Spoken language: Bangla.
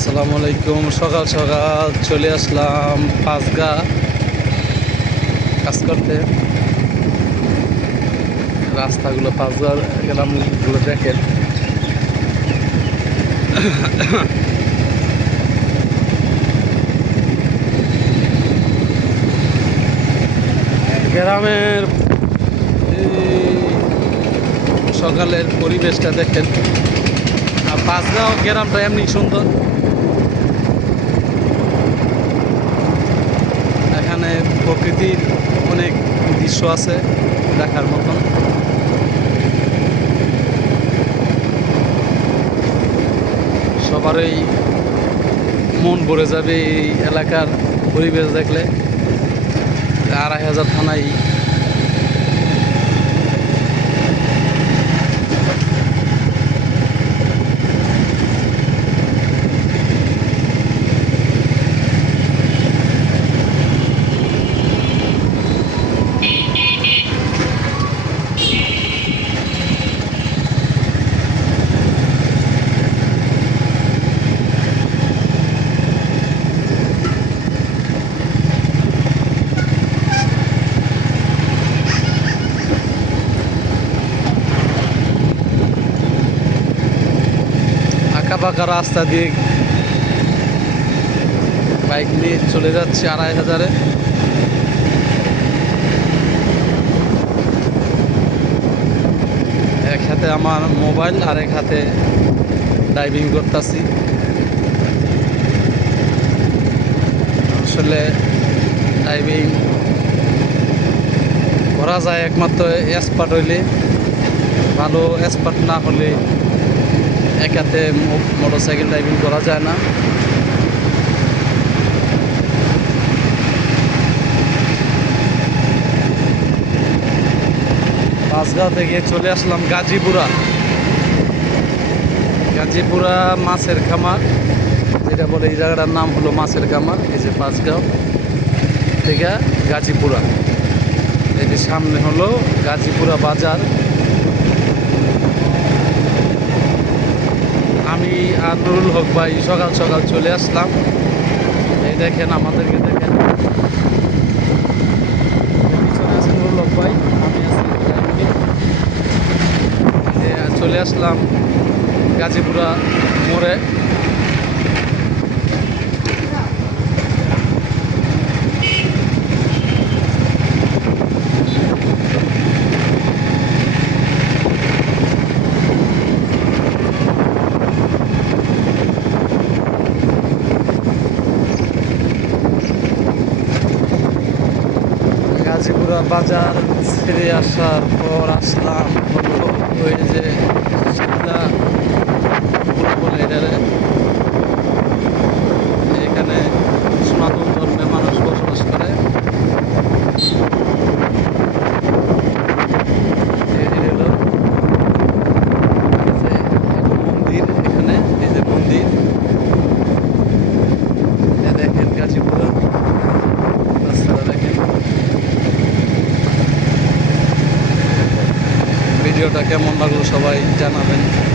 আসসালামু আলাইকুম। সকাল সকাল চলে আসলাম পাঁচগা কাজ করতে। রাস্তাগুলো পাঁচগার গ্রামগুলো দেখেন। গ্রামের সকালের পরিবেশটা দেখেন। আর পাঁচগাঁও গ্রামটা এমনি সুন্দর। এখানে প্রকৃতির অনেক দৃশ্য আছে দেখার মতন। সবারই মন ভরে যাবে এই এলাকার পরিবেশ দেখলে। 2500 থানায় আঁকা বাঁকা রাস্তা দিয়ে বাইক নিয়ে চলে যাচ্ছে 2500-এ। এক হাতে আমার মোবাইল আর এক হাতে ড্রাইভিং করতেছি। আসলে ড্রাইভিং করা যায় একমাত্র এক্সপার্ট হইলে, ভালো এক্সপার্ট না হলে এক হাতে মোটরসাইকেল ড্রাইভিং করা যায় না। পাঁচগাঁও থেকে চলে আসলাম গাজীপুরা। গাজীপুরা মাছের খামার যেটা বলে, এই জায়গাটার নাম হলো মাছের খামার। এই যে পাঁচগাঁও থেকে গাজীপুরা, এটি সামনে হলো গাজীপুরা বাজার। আমি আর নুরুল হক ভাই সকাল সকাল চলে আসলাম। এই দেখেন, আমাদেরকে দেখেন, পিছনে আছে নুরুল হক ভাই, আমি আছি চলে আসলাম গাজীপুরা মোড়ে। গাজীপুরা বাজার ছেড়ে আসার পর আসলাম হলো ওই যে শীতলা বলে এটারে। এখানে সনাতন ধর্মের মানুষ বসবাস করে। মন্দির এখানে, এই যে মন্দির দেখেন। গাজীপুরা রাস্তাটা দেখেন। ভিডিওটা কেমন লাগলো সবাই জানাবেন।